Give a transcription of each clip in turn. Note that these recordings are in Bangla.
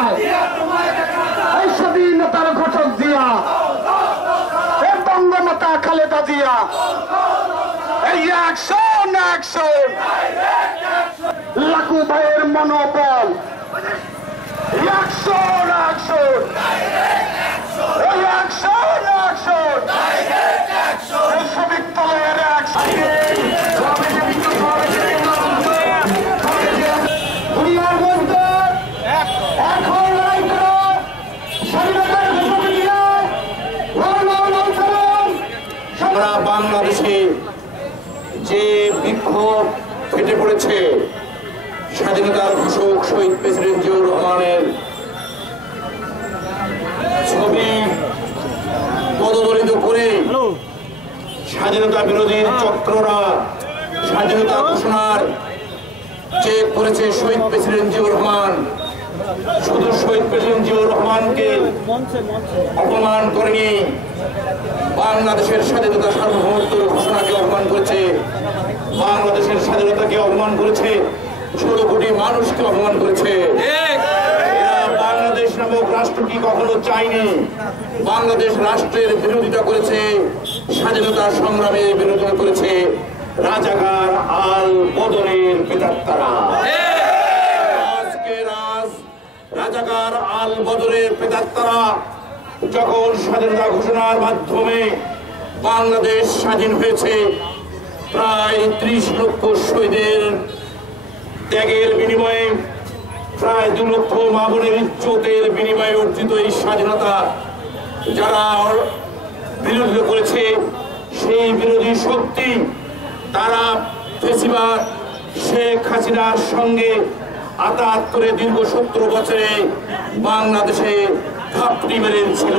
দেখায় এই স্বাধীনতার ঘোষক জিয়া, এই বঙ্গমাতা খালেদা জিয়া, এই অ্যাকশন অ্যাকশন লাখু ভাইয়ের মনোবল, অ্যাকশন অ্যাকশন এই অ্যাকশন অ্যাকশন এই শ্রমিক দলের অ্যাকশন। সারা বাংলাদেশে যে বিক্ষোভ ফেটে পড়েছে স্বাধীনতার ঘোষক শহীদ প্রেসিডেন্ট জিয়াউর রহমানের ছবি পদদলিত করে স্বাধীনতা বিরোধী চক্ররা স্বাধীনতা ঘোষণার যে করেছে শহীদ প্রেসিডেন্ট জিয়াউর রহমান, শুধু শহীদ প্রেসিডেন্ট জিয়াউর রহমানকে অপমান করেনি, বাংলাদেশের স্বাধীনতা সার্বভৌমত্বের ঘোষণাকে অপমান করেছে, বাংলাদেশের স্বাধীনতাকে অপমান করেছে, 16 কোটি মানুষকে অপমান করেছে। এরা বাংলাদেশ নামক রাষ্ট্রটি কখনো চায়নি, বাংলাদেশ রাষ্ট্রের বিরোধিতা করেছে, স্বাধীনতা সংগ্রামের বিরোধিতা করেছে রাজাকার আল বদরের প্রেতাত্মারা। রাজাকার আল বদরের প্রেতাত্মারা যখন স্বাধীনতা ঘোষণার মাধ্যমে বাংলাদেশ স্বাধীন হয়েছে, প্রায় 30 লক্ষ শহীদের ত্যাগের বিনিময়ে, প্রায় 2 লক্ষ মা বোনের ইজ্জতের বিনিময়ে অর্জিত এই স্বাধীনতা যারা বিরোধিতা করেছে, সেই বিরোধী শক্তি তারা ফেসিবাদ শেখ হাসিনার সঙ্গে আতাত করে দীর্ঘ 17 বছরে বাংলাদেশে থাপড়ি মেরেছিল।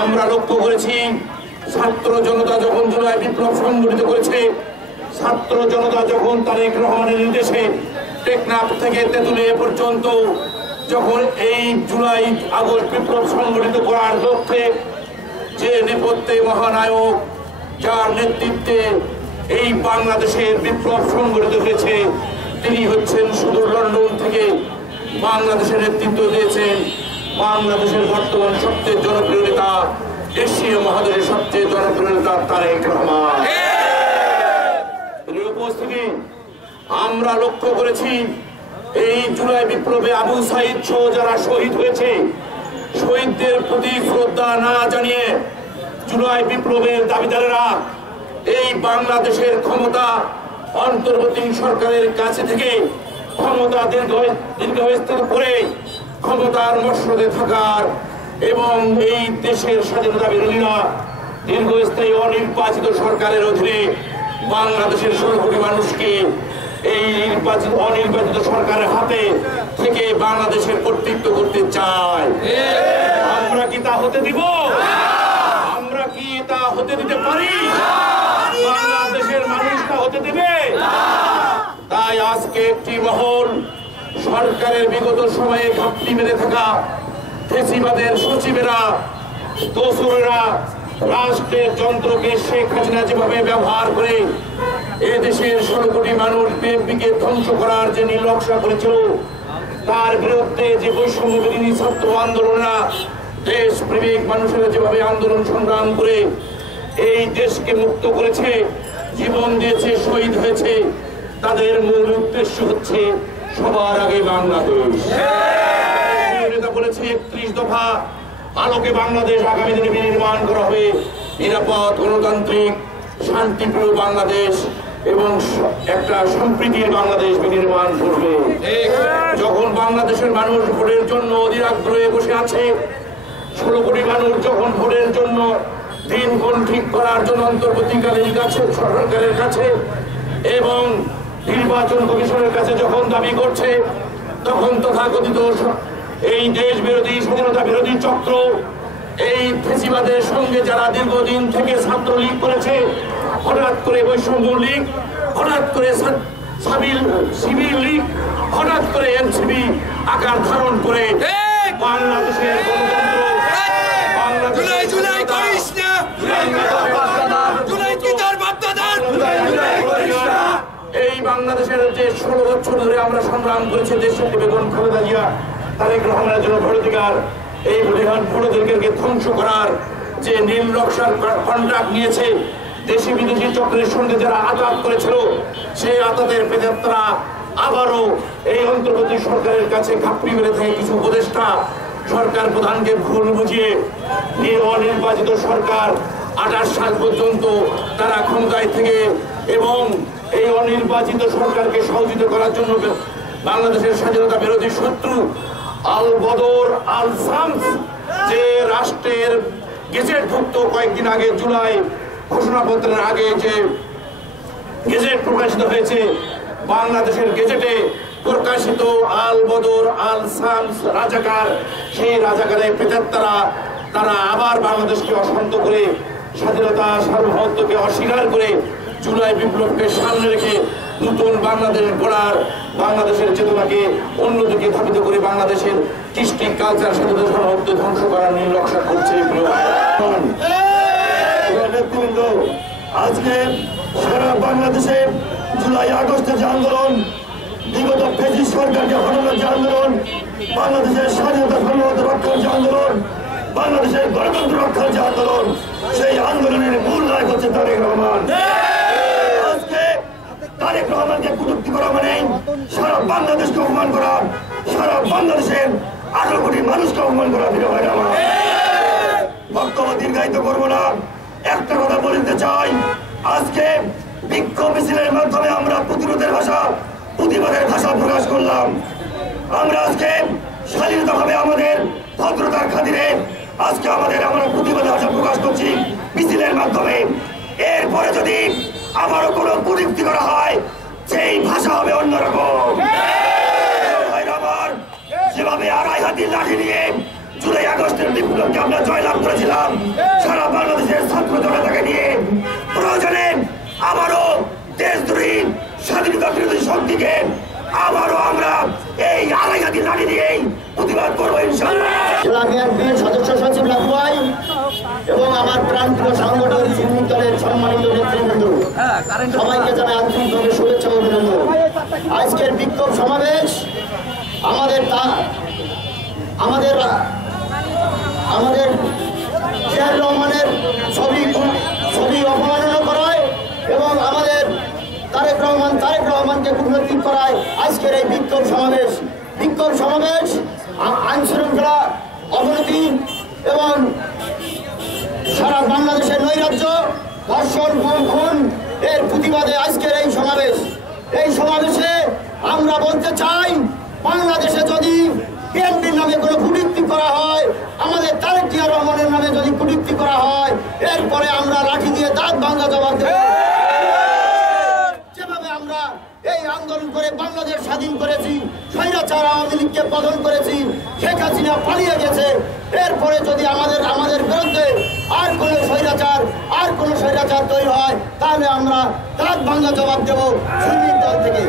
আমরা লক্ষ্য করেছি ছাত্র জনতা যখন জুলাই বিপ্লব সংগঠিত করেছে, ছাত্র জনতা যখন তারেক রহমানের নির্দেশে টেকনাফ থেকে তেঁতুলিয়া পর্যন্ত যখন এই জুলাই আগস্ট বিপ্লব সংগঠিত করার লক্ষ্যে যে নেপথ্যে মহানায়ক যার নেতৃত্বে এই বাংলাদেশের বিপ্লব সংগঠিত হয়েছে, তিনি হচ্ছেন সুদূর লন্ডন থেকে বাংলাদেশের নেতৃত্ব দিয়েছেন বাংলাদেশের বর্তমান সবচেয়ে জনপ্রিয় নেতা, এশিয়া মহাদেশের সবচেয়ে জনপ্রিয় নেতা তারেক রহমান। উপস্থিতি আমরা লক্ষ্য করেছি এই জুলাই বিপ্লবে আবু সাইদ সহ যারা শহীদ হয়েছে, শহীদদের প্রতি শ্রদ্ধা না জানিয়ে জুলাই বিপ্লবের দাবিদারেরা এই বাংলাদেশের ক্ষমতা অন্তর্বর্তী সরকারের কাছে থেকে ক্ষমতা দীর্ঘস্থায়ী করে ক্ষমতার মসনদে থাকার এবং এই দেশের স্বাধীনতা বিরোধীরা দীর্ঘস্থায়ী অনির্বাচিত সরকারের অধীনে বাংলাদেশের 16 কোটি মানুষকে এই অনির্বাচিত সরকারের হাতে থেকে বাংলাদেশের কর্তৃত্ব করতে চায়। আমরা কি তা হতে দিব? আমরা কি তা হতে দিতে পারি? বাংলাদেশের মানুষ তা হতে দেবে? তাই আজকে একটি মহল সরকারের বিগত সময়ে ঘাপটি মেরে থাকা ফেসিবাদের সচিবেরা, দোসরেরা রাষ্ট্রের যন্ত্রকে শেখ হাসিনা যেভাবে ব্যবহার করে এদেশের 16 কোটি মানুষ বিএনপিকে ধ্বংস করার যে নীলনকশা করেছিল, তার বিরুদ্ধে যে বৈষম্য বিরোধী ছাত্র আন্দোলনরা, দেশ প্রেমিক মানুষেরা যেভাবে আন্দোলন সংগ্রাম করে এই দেশকে মুক্ত করেছে, জীবন দিয়েছে, শহীদ হয়েছে, তাদের মূল উদ্দেশ্য হচ্ছে সবার আগে বাংলাদেশ। নেতা বলেছে 31 দফা আলোকে বাংলাদেশ আগামী দিনে বিনির্মাণ করা হবে, নিরাপদ, গণতান্ত্রিক, শান্তিপ্রিয় বাংলাদেশ এবং একটা সম্প্রীতির বাংলাদেশ বিনির্মাণ করবে। যখন বাংলাদেশের মানুষ ভোটের জন্য অধীর আগ্রহে বসে আছে, 16 কোটি মানুষ যখন ভোটের জন্য দিনক্ষণ ঠিক করার জন্য অন্তর্বর্তীকালীন সরকারের কাছে এবং নির্বাচন কমিশনের কাছে যখন দাবি করছে, তখন তথাকথিত এই দেশ বিরোধী স্বাধীনতা বিরোধী চক্র, এই ফেসিবাদের সঙ্গে যারা দীর্ঘদিন থেকে ছাত্রলীগ করেছে, হঠাৎ করে বৈষম্য লীগ, হঠাৎ করে শিবির লীগ, হঠাৎ করে এনসিপি আকার ধারণ করে বাংলাদেশের গণতন্ত্র, এই বাংলাদেশের যে 16 বছর ধরে আমরা সংগ্রাম করেছি দেশের বেগম খালেদা জিয়া তারেক রহমানের জন্য ভোটাধিকার, এই ভোটাধিকারকে ধ্বংস করার যে নীল নকশার কন্ট্রাক্ট নিয়েছে, দেশি বিদেশি চক্রের সঙ্গে যারা আঘাত করেছিল, সেই আঘাতের প্রেতাত্মারা আবারও এই অন্তর্বর্তী সরকারের কাছে ঘাপটি মেরে থাকে কিছু উপদেষ্টা সরকার প্রধানকে ভুল বুঝিয়ে অনির্বাচিত সরকার 28 সাল পর্যন্ত তারা ক্ষমতায় থেকে এবং এই অনির্বাচিত সরকারকে সহযোগিতা করার জন্য বাংলাদেশের স্বাধীনতা বিরোধী শত্রু আল বদর আল শামস যে রাষ্ট্রের গেজেটভুক্ত কয়েকদিন আগে জুলাই ঘোষণাপত্রের আগে যে গেজেট প্রকাশিত হয়েছে, বাংলাদেশের গেজেটে প্রকাশিত আল বদর আল শামস রাজাকার, সেই রাজাকারের প্রেতাত্মারা তারা আবার বাংলাদেশকে অশান্ত করে স্বাধীনতা সার্বভৌমত্বকে অস্বীকার করে জুলাই বিপ্লবকে সামনে রেখে নতুন বাংলাদেশ গড়ার, বাংলাদেশের চেতনাকে অন্যদিকে ধাবিত করে বাংলাদেশের কৃষ্টি কালচার স্বাধীনতা সার্বভৌমত্ব ধ্বংস করার নকশা করছে। আজকে সারা বাংলাদেশে জুলাই আগস্টের যে আন্দোলন, বিগত ফ্যাসিস্ট সরকারকে হটানোর যে আন্দোলন, বাংলাদেশের স্বাধীনতা সার্বভৌমত্ব রক্ষার যে আন্দোলন, বাংলাদেশের গণতন্ত্র রক্ষার যে আন্দোলন, সেই আন্দোলনের মূল নায়ক হচ্ছে তারেক রহমান। আজকে তারেক রহমানকে কটূক্তি করা মানে সারা বাংলাদেশকে অপমান করা, সারা বাংলাদেশের 18 কোটি মানুষকে অপমান করা। বক্তব্য দীর্ঘায়িত করবো না, একটা কথা বলতে চাই। আজকে বিক্ষোভ মিছিলের মাধ্যমে আমরা প্রতিরোধের ভাষা, প্রতিবাদের ভাষা প্রকাশ করলাম। আমরা আজকে স্বাধীনতাভাবে আমাদের ভদ্রতার খাতিরে আজকে আমরা প্রতিবাদের ভাষা প্রকাশ করছি মিছিলের মাধ্যমে। এরপরে যদি আবারও কোনো কটূক্তি করা হয়, সেই ভাষা হবে অন্যরকম। যেভাবে 2.5 হাতি লাঠি নিয়ে জুলাই আগস্টের বিপ্লবকে আমরা জয়লাভ করেছিলাম, সারা বাংলাদেশের ছাত্র জনতাকে নিয়ে প্রয়োজনে আবারও দেশদ্রোহী স্বাধীনতা বিরোধী শক্তিকে আবারও আমরা এই 2.5 হাতি লাঠি দিয়েই প্রতিবাদ করবো ইনশাআল্লাহ। সদস্য সচিব লাফুয়াই এবং আমার প্রান্তীয় সংগঠন শ্রমিক দলের সম্মানিত নেতৃবৃন্দ, সবাইকে জানাই আন্তরিকভাবে শুভেচ্ছা ও অভিনন্দন। আজকের বিক্ষোভ সমাবেশ আমাদের জিয়াউর রহমানের ছবি অপমাননা করায় এবং আমাদের তারেক রহমানকে কূটনৈতিক করায় আজকের এই বিক্ষোভ সমাবেশ আইন শৃঙ্খলা অবনতি এবং সারা বাংলাদেশের নৈরাজ্য, ধর্ষণ, খুন এর প্রতিবাদে আজকের এই সমাবেশে আমরা বলতে চাই, বাংলাদেশে যদি বিএনপির নামে কোনো কটূক্তি করা হয়, আমাদের তারেক জিয়াউর রহমানের নামে যদি কটূক্তি করা হয়, এরপরে আমরা লাঠি দিয়ে দাঁত ভাঙা জবাব দেব। যেভাবে আমরা এই আন্দোলন করে বাংলাদেশ স্বাধীন করেছি, স্বৈরাচার আওয়ামী লীগকে পতন করেছি, শেখ হাসিনা পালিয়ে গেছে, এরপরে যদি আমাদের বিরুদ্ধে আর কোনো স্বৈরাচার তৈরি হয়, তাহলে আমরা দাঁত ভাঙা জবাব দেব শ্রমিক দল থেকে।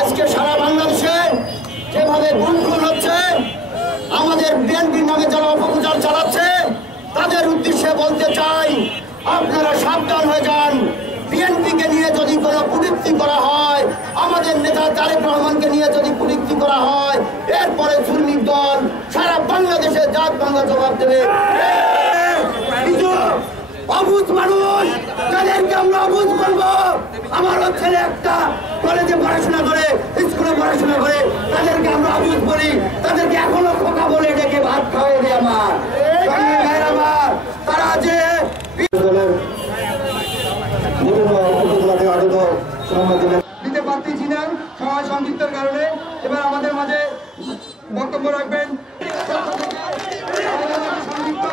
আজকে সারা বাংলাদেশে যেভাবে খুন হচ্ছে, আমাদের বিএনপির নামে যারা অপপ্রচার চালাচ্ছে, তাদের উদ্দেশ্যে বলতে চাই, আপনারা সাবধান হয়ে যান। বিএনপিকে নিয়ে যদি কোনো কটূক্তি করা হয়, আমাদের নেতা তারেক রহমানকে নিয়ে যদি কটূক্তি করা হয়, এরপরে শ্রমিক দল সারা বাংলাদেশে জাত ভাঙা জবাব দেবে। অবুঝ মানুষ, তাদেরকে আমরা অবুঝ বলবো। আমারও ছেলে একটা কলেজে পড়াশোনা করে, স্কুলে পড়াশোনা করে, তাদেরকে আমরা অবুঝ বলি, তাদেরকে এখনো খোকা বলে ডেকে ভাত খাওয়াই দেয় আমার তারা যে দিতে পারতেছি না সময় সংক্ষিপ্তের কারণে। এবার আমাদের মাঝে বক্তব্য রাখবেন সংক্ষিপ্ত